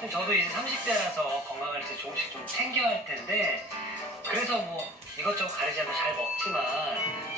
근데 저도 이제 30대라서 건강을 이제 조금씩 좀 챙겨야 할 텐데 그래서 뭐 이것저것 가리지 않고 잘 먹지만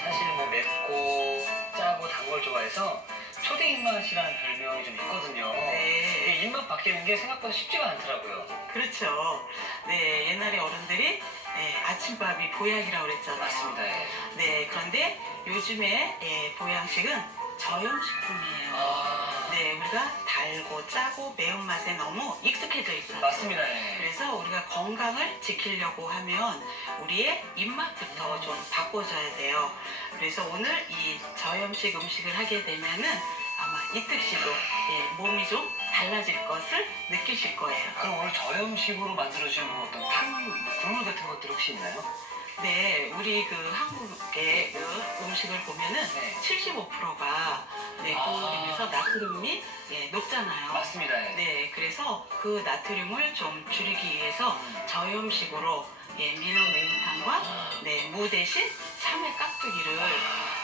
사실 뭐 맵고 짜고 단 걸 좋아해서 초대 입맛이라는 별명이 좀 있거든요. 네. 이게 입맛 바뀌는 게 생각보다 쉽지가 않더라고요. 그렇죠. 네, 옛날에 어른들이 네, 아침밥이 보약이라고 그랬잖아요. 맞습니다. 예. 네, 그런데 요즘에 예, 보양식은 저염식품이에요. 아, 네, 우리가 달고 짜고 매운맛에 너무 익숙해져 있어요. 맞습니다. 예. 그래서 우리가 건강을 지키려고 하면 우리의 입맛부터 좀 바꿔줘야 돼요. 그래서 오늘 이 저염식 음식을 하게 되면은 아마 이특씨도 예, 몸이 좀 달라질 것을 느끼실 거예요. 그럼 오늘 저염식으로 만들어주는 어떤 탕, 뭐 국물 같은 것들 혹시 있나요? 네, 우리 그 한국의 그 음식을 보면은 네. 75%가 네, 아. 국물이면서 나트륨이 예, 높잖아요. 맞습니다. 예. 네, 그래서 그 나트륨을 좀 줄이기 위해서 음. 저염식으로 예, 민어 매운탕과 네, 무 대신 참외 깍두기를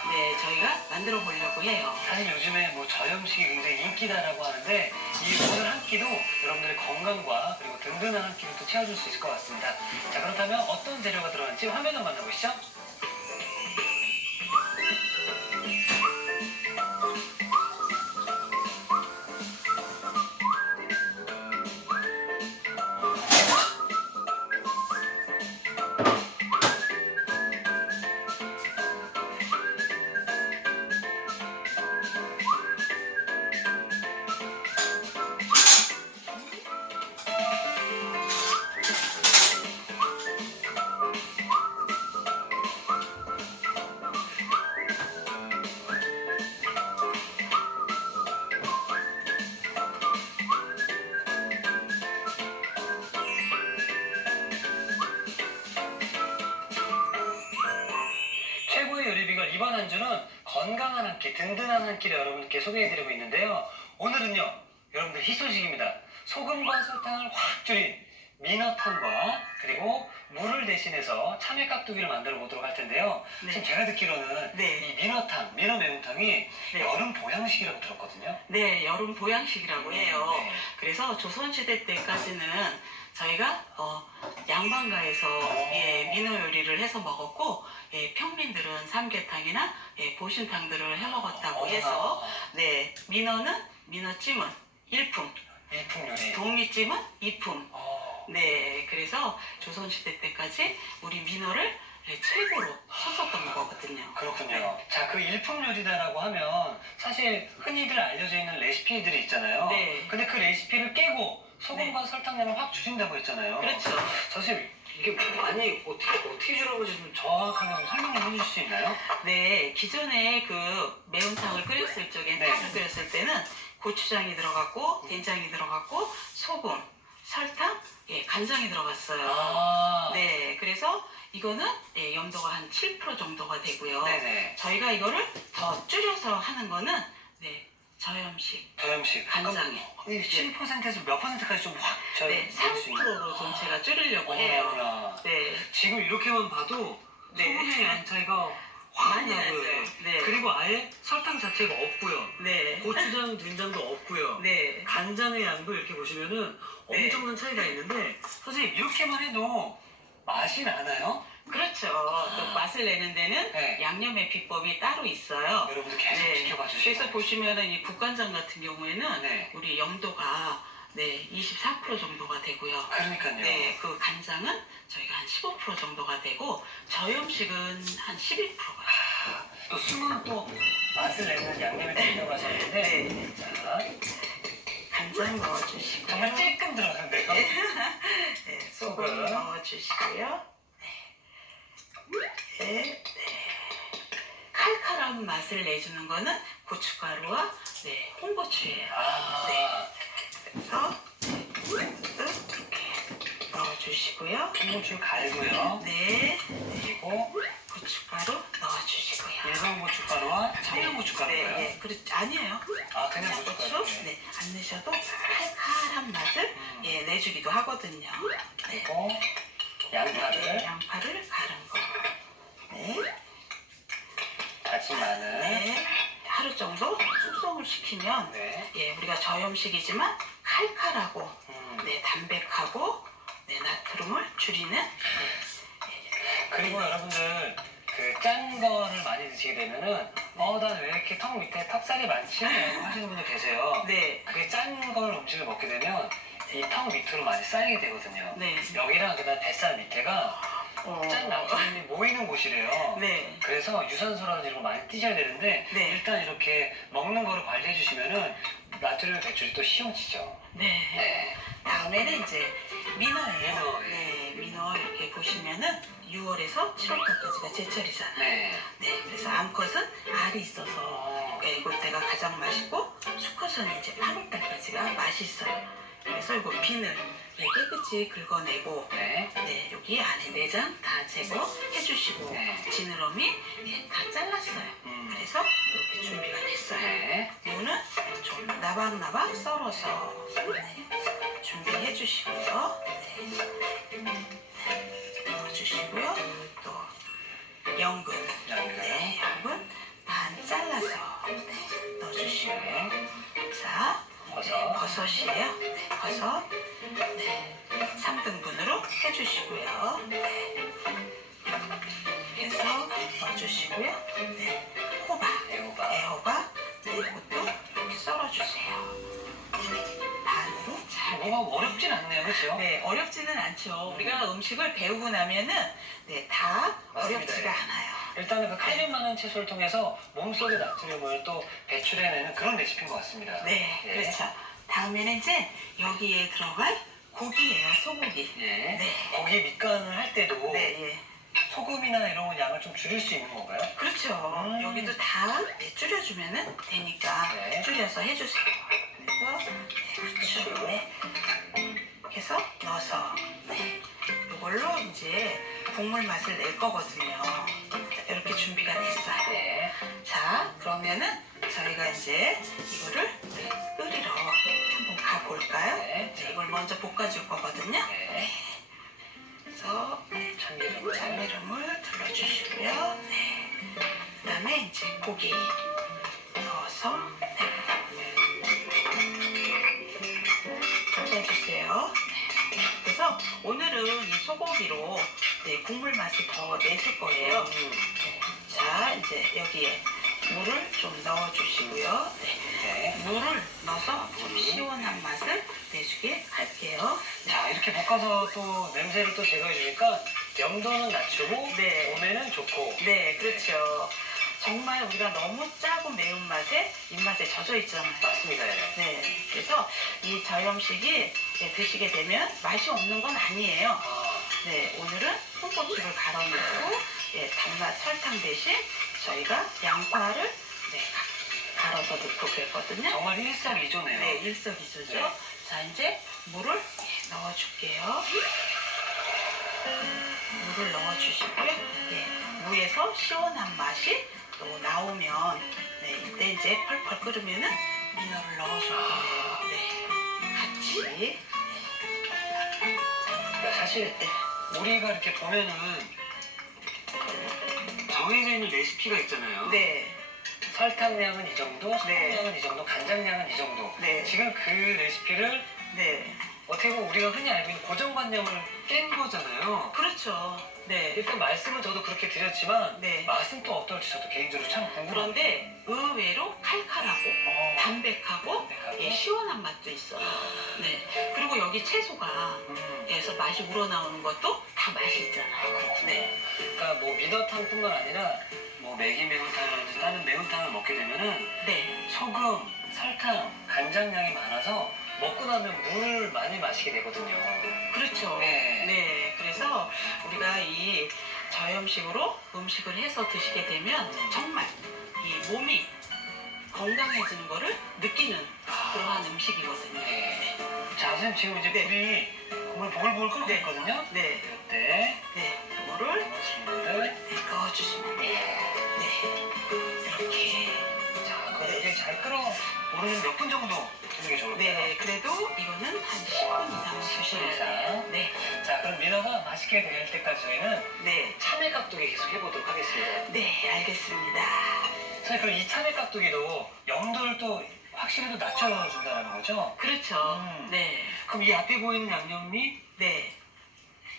네, 저희가 만들어 보려고 해요. 사실 요즘에 뭐 저염식이 굉장히 인기다라고 하는데 이 오늘 한 끼도 여러분들의 건강과 그리고 든든한 한 끼를 또 채워줄 수 있을 것 같습니다. 자 그렇다면 어떤 재료가 들어간지 화면을 만나보시죠. 끼를 여러분께 소개해드리고 있는데요. 오늘은요, 여러분들 희소식입니다. 소금과 설탕을 확 줄인 민어탕과 그리고 물을 대신해서 참외 깍두기를 만들어 보도록 할 텐데요. 지금 네, 제가 듣기로는 네, 이 민어탕, 민어 매운탕이 네. 여름 보양식이라고 들었거든요. 네, 여름 보양식이라고 해요. 네. 그래서 조선시대 때까지는 저희가 어, 양반가에서 예, 민어 요리를 해서 먹었고 예, 평민들은 삼계탕이나 예, 보신탕들을 해 먹었다고 해서 네, 민어는 민어찜은 일품, 일품 요리. 동미찜은 이품. 어, 네, 그래서 조선시대 때까지 우리 민어를 네, 최고로 썼었던 거거든요. 그렇군요. 네. 자, 그 일품 요리다라고 하면 사실 흔히들 알려져 있는 레시피들이 있잖아요. 네. 근데 그 레시피를 깨고 소금과 설탕량을 확 주신다고 했잖아요. 그렇죠. 사실 이게 많이 어떻게 어떻게 좀 정확하게 좀 설명을 해주실 수 있나요? 네, 기존에 그 매운탕을 끓였을 적에 네. 탕을 끓였을 때는 고추장이 들어갔고 된장이 들어갔고 소금, 설탕, 예, 간장이 들어갔어요. 아, 네, 그래서 이거는 예, 염도가 한 7% 정도가 되고요. 네네. 저희가 이거를 더 줄여서 하는 거는 네, 저염식. 저염식. 간장에. 이 7%에서 몇 퍼센트까지 좀확 저염 네, 3%로 전체가 줄이려고 해요. 어머나. 네, 지금 이렇게만 봐도 네. 소금의 양 차이가 확 많이 나고요. 나죠. 네, 그리고 아예 설탕 자체가 없고요. 네, 고추장, 된장도 없고요. 네, 간장의 양도 이렇게 보시면은 네. 엄청난 차이가 있는데 선생님 이렇게만 해도 맛이 나나요? 그렇죠. 또 맛을 내는 데는 네. 양념의 비법이 따로 있어요. 여러분들 계속 네. 지켜봐 주시고 그래서 보시면은 이 국간장 같은 경우에는 네. 우리 염도가 네, 24% 정도가 되고요. 그러니까요. 네, 그 간장은 저희가 한 15% 정도가 되고 저염식은 한 11%가. 또 숨은 또 맛을 내는 양념이 들려고 하셨는데 네, 자, 간장 넣어주시고요. 정말 찔끔 들어가는데요. 네, 소금 소금. 넣어주시고요. 네, 네. 칼칼한 맛을 내주는 거는 고춧가루와 네, 홍고추예요. 아, 그래서 이렇게 넣어주시고요. 홍고추 갈고요. 네, 그리고 고춧가루 넣어주시고요. 일반 고춧가루와 청양 고춧가루고요. 네, 네, 그렇 아니에요. 아, 그냥 그냥 고춧가루. 고추, 네, 안 넣으셔도 칼칼한 맛을 음. 예, 내주기도 하거든요. 네, 그리고 양파를 양파를 갈은 거. 네, 마늘. 네, 하루 정도 숙성을 시키면 네. 예, 우리가 저염식이지만 칼칼하고 음. 네, 담백하고 네, 나트륨을 줄이는 네, 그리고 여러분들 그 짠 거를 많이 드시게 되면은 어난 왜 이렇게 턱 밑에 턱살이 많지? 라고 하시는 분들 계세요. 네, 그게 짠 걸 음식을 먹게 되면 이 턱 밑으로 많이 쌓이게 되거든요. 네, 여기랑 그다음 뱃살 밑에가 어, 짠 나트륨이 모이는 곳이래요. 네, 그래서 유산소라든지 이런 거 많이 뛰셔야 되는데 네. 일단 이렇게 먹는 거를 관리해 주시면은 나트륨 배출이 또 쉬워지죠. 네. 네. 다음에는 이제 민어예요. 민어, 예. 네, 민어 이렇게 보시면은 6월에서 7월까지가 제철이잖아요. 네. 네, 그래서 암컷은 알이 있어서 어, 네, 이럴 때가 가장 맛있고 수컷은 이제 8월달까지가 맛있어요. 그래서 이거 비늘 네, 깨끗이 긁어내고 네. 네, 여기 안에 내장 다 제거해 주시고 네. 지느러미 네, 다 잘랐어요. 음. 그래서 이렇게 준비가 됐어요. 네. 무는 좀 나박나박 썰어서 네, 준비해 주시고요. 네. 넣어주시고요. 또 연근, 연근. 네, 연근 반 잘라서 네, 넣어주시고요. 네. 자, 버섯. 네, 버섯이에요. 네, 버섯. 네, 3등분으로 해주시고요. 네. 해서 넣어주시고요. 네, 호박. 애호박. 애호박. 네, 이것도 썰어주세요. 뭐가 어렵진 않네요, 그렇죠? 네, 어렵지는 않죠. 우리가 음식을 배우고 나면은 네, 다 맞습니다. 어렵지가 않아요. 일단은 그 칼륨 많은 채소를 통해서 몸속의 나트륨을 또 배출해내는 그런 레시피인 것 같습니다. 네, 네. 그렇죠. 다음에는 이제 여기에 들어갈 고기예요, 소고기. 예. 네. 고기 밑간을 할 때도 네, 예. 소금이나 이런 양을 좀 줄일 수 있는 건가요? 그렇죠. 음. 여기도 다 네, 줄여주면은 되니까 네. 줄여서 해주세요. 그래서 네. 해서 넣어서 네. 이걸로 이제 국물 맛을 낼 거거든요. 자, 이렇게 준비가 됐어요. 네. 자, 그러면은 저희가 이제 이거를 네, 끓이러 한번 가볼까요? 네. 자, 이걸 먼저 볶아줄 거거든요. 네. 그래서 네, 참기름을. 참기름을 둘러주시고요. 네. 그다음에 이제 고기 넣어서 네. 볶아주세요. 네. 그래서 오늘은 이 소고기로 네, 국물 맛을 더 내줄 거예요. 음. 네. 자, 이제 여기에 물을 좀 넣어주시고요. 네. 네. 물을 넣어서 좀 시원한 맛을 내주게 할게요. 자, 이렇게 볶아서 또 냄새를 또 제거해 주니까 염도는 낮추고 네. 몸에는 좋고. 네, 그렇죠. 정말 우리가 너무 짜고 매운 맛에 입맛에 젖어 있잖아요. 맞습니다. 예. 네, 그래서 이 저염식이 네, 드시게 되면 맛이 없는 건 아니에요. 아, 네, 오늘은 홍고추를 갈아넣고 예, 단맛 설탕 대신 저희가 양파를 네, 가- 갈아서 넣고 그랬거든요. 정말 일석이조네요. 네, 일석이조죠. 네. 자, 이제 물을 예, 넣어줄게요. 물을 넣어주시고요. 네, 무에서 시원한 맛이 또 나오면 네, 이때 이제 펄펄 끓으면은 민어를 넣어줄 거예요. 네, 같이. 그러니까 사실 네, 우리가 이렇게 보면은 정해져 있는 레시피가 있잖아요. 네, 설탕량은 이 정도, 네. 소금량은 이 정도, 간장량은 이 정도. 네, 지금 그 레시피를 네. 어떻게 보면 우리가 흔히 알고 있는 고정관념을 깬 거잖아요. 그렇죠. 네, 일단 말씀은 저도 그렇게 드렸지만 네. 맛은 또 어떨지 저도 개인적으로 참 궁금한데. 그런데 의외로 칼칼하고 어, 담백하고 담백하고. 예, 시원한 맛도 있어요. 네. 그리고 여기 채소가 음, 그래서 맛이 우러나오는 것도 다 맛이 있잖아요. 그렇군요. 네. 그러니까 뭐 미더탕뿐만 아니라 뭐 매기 매운탕이라든지 다른 매운탕을 먹게 되면은 네. 소금, 설탕, 간장량이 많아서 먹고 나면 물을 많이 마시게 되거든요. 그렇죠. 네. 네. 그래서 우리가 이 저염식으로 음식을 해서 드시게 되면 정말 이 몸이 건강해지는 거를 느끼는 그러한 음식이거든요. 네. 자, 선생님 지금 이제 네. 물이 국물 보글보글 끓고 네. 있거든요. 네. 이때 네. 이거를 국물을 넣어주시면 돼요. 네. 이렇게. 자, 그럼 이게 잘 끓어 오르는 몇 분 정도 두는 게 좋을까요? 네. 그래도 이거는 한 10분 이상 10분 두셔야 돼요. 이상. 네. 자, 그럼 민어가 맛있게 될 때까지 저희는 네. 참외 깍두기 계속 해보도록 하겠습니다. 네. 알겠습니다. 선생님, 그럼 이 참외 깍두기도 염도를 또 확실히 또 낮춰준다는 거죠? 그렇죠. 음. 네. 그럼 이 앞에 보이는 양념이 네.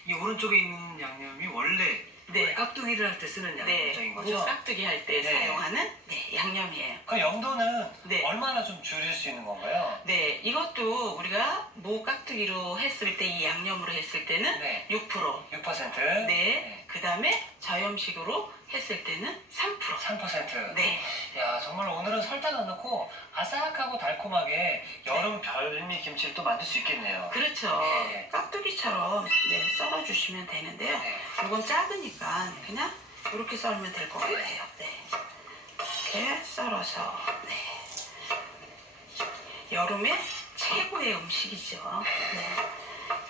이 오른쪽에 있는 양념이 원래 네. 깍두기를 할 때 쓰는 네. 양념인 무 거죠? 깍두기 할 때 네. 사용하는 네, 양념이에요. 그 영도는 네. 얼마나 좀 줄일 수 있는 건가요? 네, 이것도 우리가 무 깍두기로 했을 때 이 양념으로 했을 때는 네. 6%. 6%. 네. 그다음에 저염식으로 했을 때는 3%. 3%. 네. 야, 정말 오늘은 설탕 안 넣고 아삭하고 달콤하게 여름 별미 김치를 또 만들 수 있겠네요. 그렇죠. 네. 깍두기처럼 네, 썰어 주시면 되는데요. 네. 이건 작으니까 그냥 이렇게 썰면 될 것 같아요. 네. 이렇게 썰어서 네. 여름에 최고의 음식이죠. 네.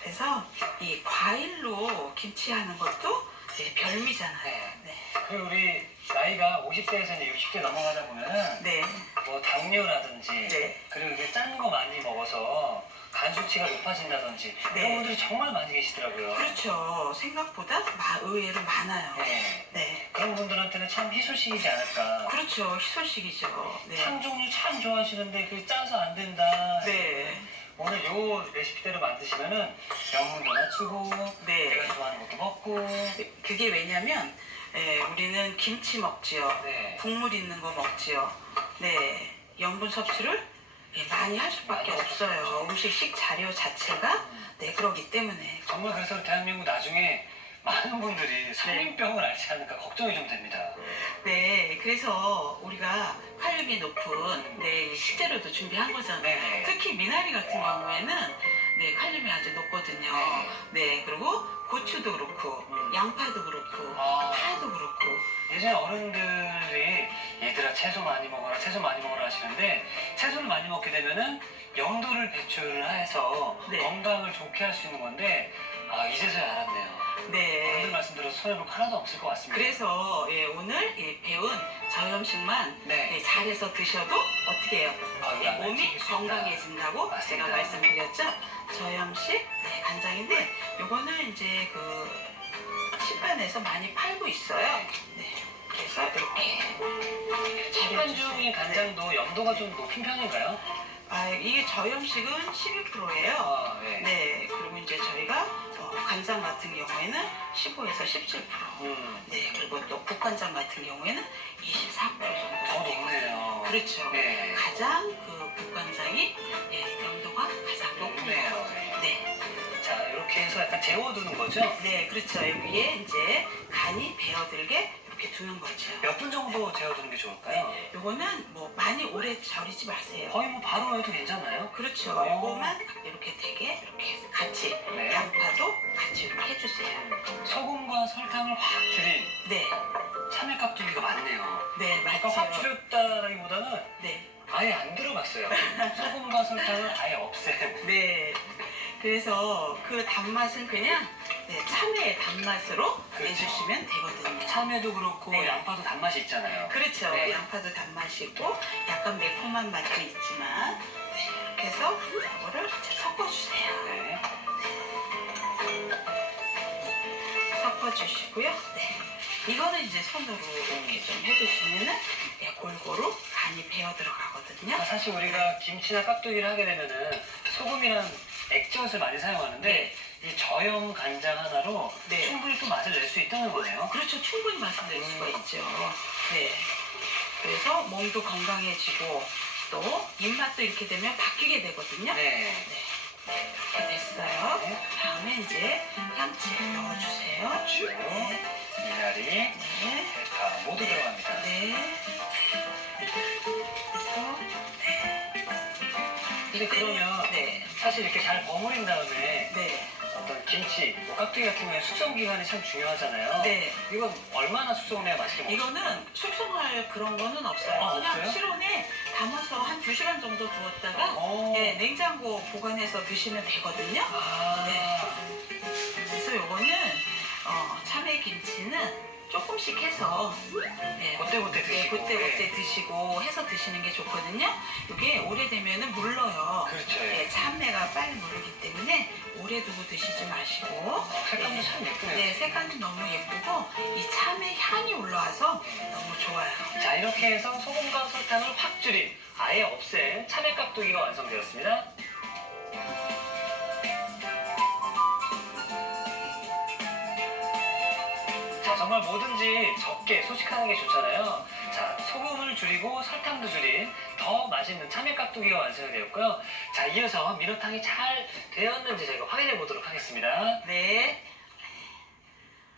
그래서 이 과일로 김치하는 것도 네, 별미잖아요. 네. 그리고 우리 나이가 50대에서 이제 60대 넘어가다 보면은 네. 뭐 당뇨라든지 네. 그리고 이게 짠 거 많이 먹어서 간 수치가 높아진다든지 네. 이런 분들이 정말 많이 계시더라고요. 그렇죠. 생각보다 마- 의외로 많아요. 네. 네. 그런 분들한테는 참 희소식이지 않을까. 그렇죠. 희소식이죠. 네. 탕 종류 참 좋아하시는데 그 짜서 안 된다. 네. 오늘 요 레시피대로 만드시면은 영문도 낮추고 네. 내가 좋아하는 것도 먹고 그게 왜냐면 에, 우리는 김치 먹지요. 네. 국물 있는 거 먹지요. 네. 영분 섭취를 예, 많이 할 수밖에 많이 없어요. 음식 식자료 자체가 네 그러기 때문에 정말 그래서 대한민국 나중에 많은 분들이 성인병을 앓지 않을까 걱정이 좀 됩니다. 네 그래서 우리가 칼륨이 높은 네 식재료도 준비한 거잖아요. 네. 특히 미나리 같은 경우에는 네 칼륨이 아주 높거든요. 네 그리고 고추도 그렇고 음. 양파도 그렇고 아. 파도 그렇고 예전에 어른들이 얘들아 채소 많이 먹어라 채소 많이 먹어라 하시는데 채소를 많이 먹게 되면은 영도를 배출을 해서 네. 건강을 좋게 할 수 있는 건데 아 이제서야 알았네요. 네. 어른들 말씀 들어서 손해볼 거 하나도 없을 것 같습니다. 그래서 예, 오늘 예, 배운 저염식만 네. 예, 잘해서 드셔도 어떻게 해요? 건강을 예, 몸이. 건강해진다고 맞습니다. 제가 말씀드렸죠. 저염식 네, 간장인데 요거는 이제 그 식판에서 많이 팔고 있어요. 네. 그래서 이렇게 식판 중인 간장도 염도가 좀 높은 편인가요? 아 이게 저염식은 12%예요. 아, 네. 네. 그리고 이제 저희가 어, 간장 같은 경우에는 15에서 17%. 음, 네. 그리고 또 국간장 같은 경우에는 24% 정도. 더 높네요. 그렇죠. 네. 가장 그 국간장이 예, 염도가 가장 높네요. 높네요. 네. 자, 이렇게 해서 약간 재워두는 거죠? 네, 그렇죠. 여기에 이제 간이 배어들게 이렇게 두는 거죠. 몇 분 정도 재워두는 게 좋을까요? 요거는 뭐 많이 오래 절이지 마세요. 거의 뭐 바로 해도 괜찮나요? 그렇죠. 어. 요거만 이렇게 되게 이렇게 같이 네. 양파도 같이 이렇게 해주세요. 소금과 설탕을 확 들인 네, 참외 깍두기가 많네요. 네, 아까 확 맞죠. 줄였다라기보다는 네, 아예 안 들어갔어요. 소금과 설탕을 아예 없앤. 네. 그래서 그 단맛은 그냥 네, 참외의 단맛으로 그렇죠. 내주시면 되거든요. 참외도 그렇고 네. 양파도 단맛이 있잖아요. 그렇죠. 네. 양파도 단맛이 있고 약간 매콤한 맛도 있지만 네, 이렇게 해서 이거를 섞어주세요. 네. 섞어주시고요. 네. 이거는 이제 손으로 이렇게 좀 해주시면은 네, 골고루 간이 배어 들어가거든요. 아, 사실 우리가 김치나 깍두기를 하게 되면은 소금이랑 액젓을 많이 사용하는데 네. 이 저염 간장 하나로 네. 충분히 또 맛을 낼 수 있다는 거네요. 그렇죠. 충분히 맛을 낼 수가 음. 있죠. 네. 그래서 몸도 건강해지고 또 입맛도 이렇게 되면 바뀌게 되거든요. 네. 네. 이렇게 됐어요. 네. 다음에 이제 향채 넣어주세요. 고추, 네. 미나리, 네. 대파 모두 들어갑니다. 네. 근데 그러면 네. 사실 이렇게 잘 버무린 다음에 네. 김치, 뭐 깍두기 같은 경우에 숙성 기간이 참 중요하잖아요. 네. 이건 얼마나 숙성을 해야 맛있게 먹어요? 이거는 숙성할 그런 거는 없어요. 아, 그냥 없어요? 실온에 담아서 한 2시간 정도 두었다가 어. 네, 냉장고 보관해서 드시면 되거든요. 아. 네. 그래서 요거는 어, 참외 김치는 조금씩 해서 네, 그때그때 네, 드시고. 그때 그때 드시고 해서 드시는 게 좋거든요. 이게 오래되면은 물러요. 그렇죠. 네, 참외가 빨리 무르기 때문에 오래 두고 드시지 마시고 색감도 참 예쁘네요. 네, 색감도 너무 예쁘고 이 참의 향이 올라와서 너무 좋아요. 자 이렇게 해서 소금과 설탕을 확 줄인 아예 없앤 참외 깍두기가 완성되었습니다. 정말 뭐든지 적게 소식하는 게 좋잖아요. 자 소금을 줄이고 설탕도 줄인 더 맛있는 참외 깍두기가 완성이 되었고요. 자 이어서 민어탕이 잘 되었는지 저희가 확인해 보도록 하겠습니다. 네,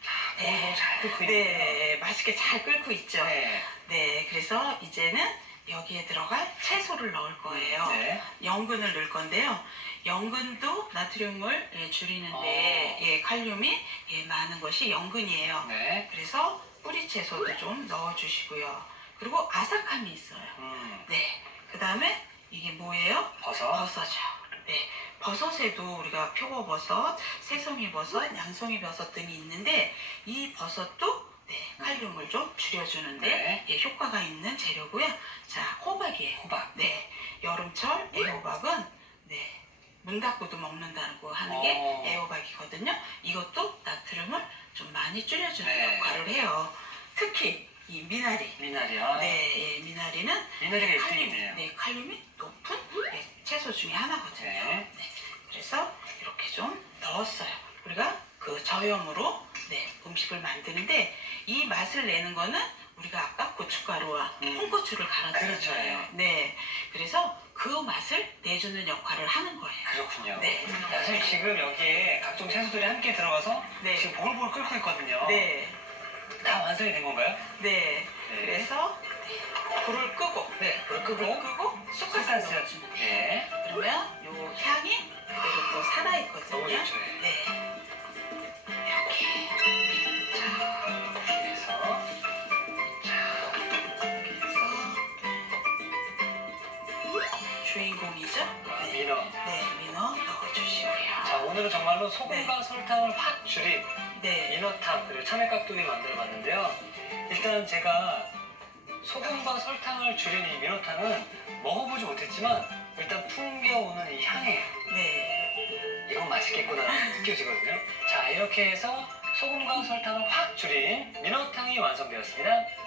자 너무 잘 끓고 있네요. 네, 맛있게 잘 끓고 있죠. 네. 네, 그래서 이제는 여기에 들어갈 채소를 넣을 거예요. 네. 연근을 넣을 건데요. 연근도 나트륨을 예, 줄이는데 어. 예, 칼륨이 예, 많은 것이 연근이에요. 네. 그래서 뿌리 채소도 좀 넣어주시고요. 그리고 아삭함이 있어요. 음, 네, 그 다음에 이게 뭐예요? 버섯. 버섯이요. 네, 버섯에도 우리가 표고버섯, 새송이버섯, 양송이버섯 등이 있는데 이 버섯도 네, 칼륨을 좀 줄여주는데 네. 예, 효과가 있는 재료고요. 자, 호박이에요. 호박. 네, 여름철 애호박은 네, 문 닫고도 먹는다고 하는 게 어. 애호박이거든요. 이것도 나트륨을 좀 많이 줄여주는 네. 역할을 해요. 특히 이 미나리. 미나리야. 네, 예, 미나리는 미나리가 칼륨, 1등이네요. 네, 칼륨이 높은 네, 채소 중에 하나거든요. 네. 네, 그래서 이렇게 좀 넣었어요. 우리가 그 저염으로 네, 음식을 만드는데 이 맛을 내는 거는 우리가 아까 고춧가루와 음. 홍고추를 갈아줬잖아요. 그렇죠, 예. 네, 그래서 그 맛을 내주는 역할을 하는 거예요. 그렇군요. 네, 야, 선생님 지금 여기에 각종 채소들이 함께 들어가서 네, 지금 보글보글 끓고 있거든요. 네, 다 완성이 된 건가요? 네. 네. 그래서 네, 불을 끄고 네, 불 불을 끄고 끄고 쑥갓을 쑥갓을 넣어주면 돼요. 네. 그러면 요 향이 그대로 또 살아있거든요. 너무 좋죠. 네. 정말로 소금과 설탕을 확 줄인 네. 민어탕 그리고 참외깍두기 만들어 봤는데요. 일단 제가 소금과 설탕을 줄인 이 민어탕은 먹어보지 못했지만 일단 풍겨오는 이 향에 네. 이건 맛있겠구나 느껴지거든요. 자 이렇게 해서 소금과 설탕을 확 줄인 민어탕이 완성되었습니다.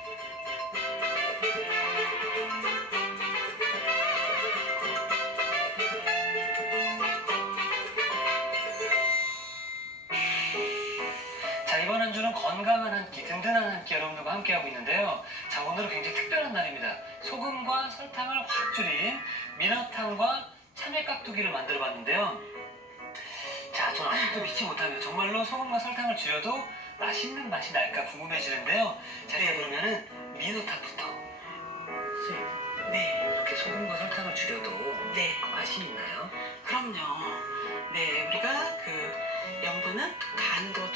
건강한 한 끼, 든든한 한 끼 여러분들과 함께하고 있는데요. 자 오늘은 굉장히 특별한 날입니다. 소금과 설탕을 확 줄인 민어탕과 참외깍두기를 만들어 봤는데요. 자, 전 아직도 믿지 못합니다. 정말로 소금과 설탕을 줄여도 맛있는 맛이 날까 궁금해지는데요. 자, 네. 그러면은 민어탕부터. 선생님, 네. 이렇게 소금과 설탕을 줄여도 네. 맛이 있나요? 그럼요. 네, 우리가 그 염분은 간도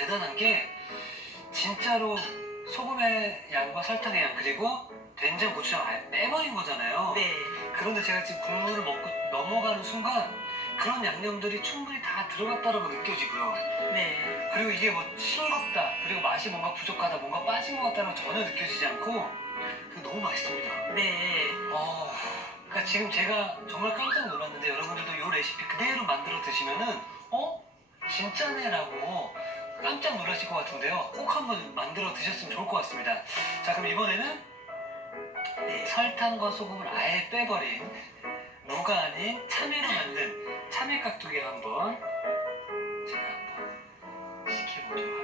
대단한 게 진짜로 소금의 양과 설탕의 양 그리고 된장, 고추장 아예 빼버린 거잖아요. 네. 그런데 제가 지금 국물을 먹고 넘어가는 순간 그런 양념들이 충분히 다 들어갔다라고 느껴지고요. 네. 그리고 이게 뭐 싱겁다, 그리고 맛이 뭔가 부족하다, 뭔가 빠진 것 같다는 전혀 느껴지지 않고 그게 너무 맛있습니다. 네. 어, 그러니까 지금 제가 정말 깜짝 놀랐는데 여러분들도 이 레시피 그대로 만들어 드시면은 어? 진짜네라고 깜짝 놀라실 것 같은데요. 꼭 한번 만들어 드셨으면 좋을 것 같습니다. 자, 그럼 이번에는 네. 설탕과 소금을 아예 빼버린 무가 아닌 참외로 만든 참외 깍두기를 한번 제가 한번 시켜보도록 하겠습니다.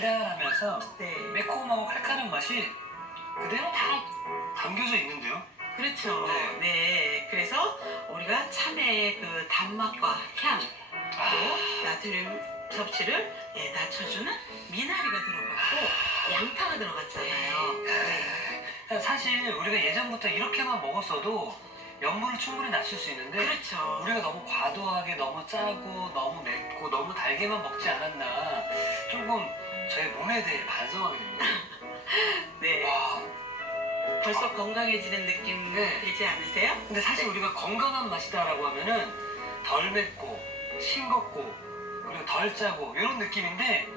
달달하면서 네. 매콤하고 칼칼한 맛이 그대로 다 담겨져 있는데요. 그렇죠. 네. 네. 그래서 우리가 참외의 그 단맛과 향, 또 나트륨 섭취를 예, 낮춰주는 미나리가 들어갔고 양파가 들어갔잖아요. 네. 사실 우리가 예전부터 이렇게만 먹었어도 염분을 충분히 낮출 수 있는데 그렇죠. 우리가 너무 과도하게 너무 짜고 너무 맵고 너무 달게만 먹지 않았나 조금 저희 몸에 대해 반성하게 됩니다. 네. 와, 벌써 건강해지는 느낌 네. 들지 않으세요? 근데 사실 우리가 건강한 맛이다라고 하면은 덜 맵고 싱겁고 그리고 덜 짜고 이런 느낌인데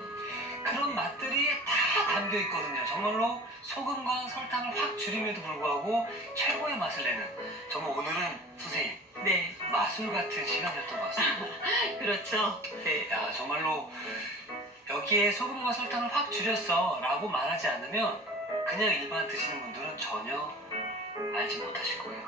그런 맛들이 다 담겨 있거든요. 정말로 소금과 설탕을 확 줄임에도 불구하고 최고의 맛을 내는 정말 오늘은 선생님 네. 마술 같은 시간이었던 것 같습니다. 그렇죠. 네. 야 정말로 여기에 소금과 설탕을 확 줄였어 라고 말하지 않으면 그냥 일반 드시는 분들은 전혀 알지 못하실 거예요.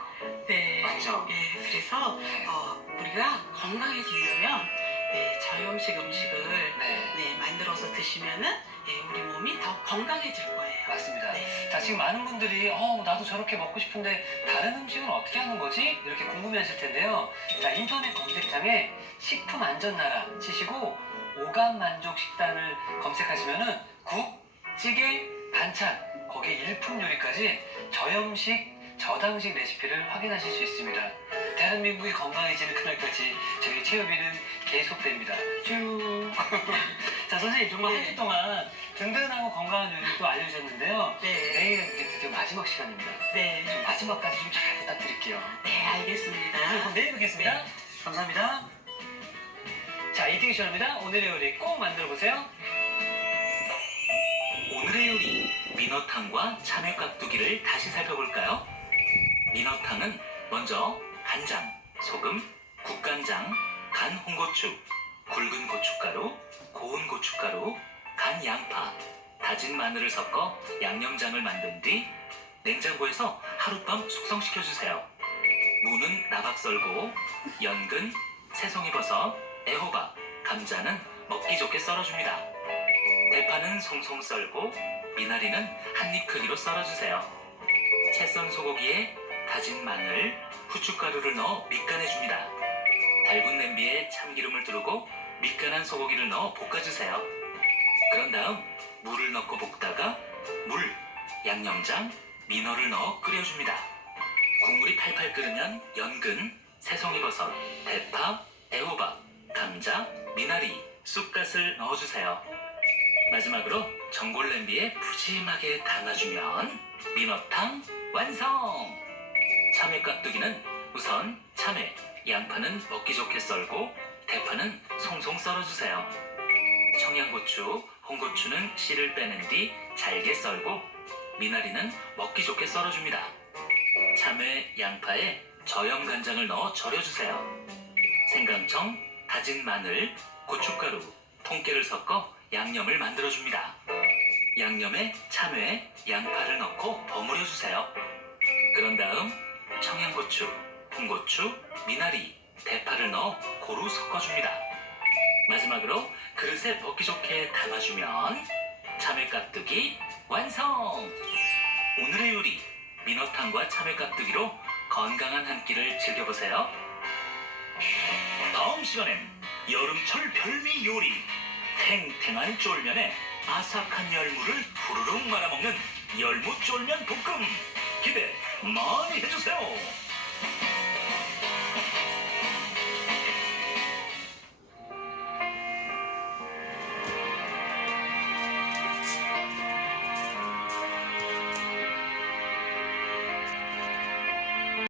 네. 맞죠? 예. 그래서 네. 어, 우리가 건강해지려면 네, 저염식 음식을 네. 네, 만들어서 드시면은 예, 우리 몸이 더 건강해질 거예요. 맞습니다. 네. 자, 지금 많은 분들이, 어, 나도 저렇게 먹고 싶은데, 다른 음식은 어떻게 하는 거지? 이렇게 궁금해 하실 텐데요. 자, 인터넷 검색창에 식품 안전 나라 치시고, 오감 만족 식단을 검색하시면은, 국, 찌개, 반찬, 거기에 일품 요리까지 저염식, 저당식 레시피를 확인하실 수 있습니다. 대한민국이 건강해지는 그날까지 저희 체육비는 계속됩니다. 쭉. 자, 선생님, 정말 한주 동안 든든하고 건강한 요리를 또 알려주셨는데요. 네. 내일은 이제 드디어 마지막 시간입니다. 네. 좀 마지막까지 좀 잘 부탁드릴게요. 네, 알겠습니다. 그럼 내일 뵙겠습니다. 네. 감사합니다. 자, 이팅 시간입니다. 오늘의 요리 꼭 만들어 보세요. 오늘의 요리 민어탕과 참외 깍두기를 다시 살펴볼까요? 민어탕은 먼저 간장, 소금, 국간장, 간 홍고추, 굵은 고춧가루, 고운 고춧가루, 간 양파, 다진 마늘을 섞어 양념장을 만든 뒤 냉장고에서 하룻밤 숙성시켜 주세요. 무는 나박 썰고 연근, 새송이버섯, 애호박, 감자는 먹기 좋게 썰어줍니다. 대파는 송송 썰고 미나리는 한 입 크기로 썰어주세요. 채썬 소고기에 다진 마늘, 후춧가루를 넣어 밑간해줍니다. 달군 냄비에 참기름을 두르고 밑간한 소고기를 넣어 볶아주세요. 그런 다음 물을 넣고 볶다가 물, 양념장, 민어를 넣어 끓여줍니다. 국물이 팔팔 끓으면 연근, 새송이버섯, 대파, 애호박, 감자, 미나리, 쑥갓을 넣어주세요. 마지막으로 전골 냄비에 푸짐하게 담아주면 민어탕 완성! 참외 깍두기는 우선 참외, 양파는 먹기 좋게 썰고 대파는 송송 썰어주세요. 청양고추, 홍고추는 씨를 빼낸 뒤 잘게 썰고 미나리는 먹기 좋게 썰어줍니다. 참외, 양파에 저염 간장을 넣어 절여주세요. 생강청, 다진 마늘, 고춧가루, 통깨를 섞어 양념을 만들어줍니다. 양념에 참외, 양파를 넣고 버무려 주세요. 그런 다음 청양고추, 홍고추, 미나리, 대파를 넣어 고루 섞어줍니다. 마지막으로 그릇에 먹기 좋게 담아주면 참외 깍두기 완성! 오늘의 요리 민어탕과 참외 깍두기로 건강한 한 끼를 즐겨보세요. 다음 시간엔 여름철 별미 요리 탱탱한 쫄면에 아삭한 열무를 후루룩 말아먹는 열무 쫄면 볶음 기대 많이 해주세요.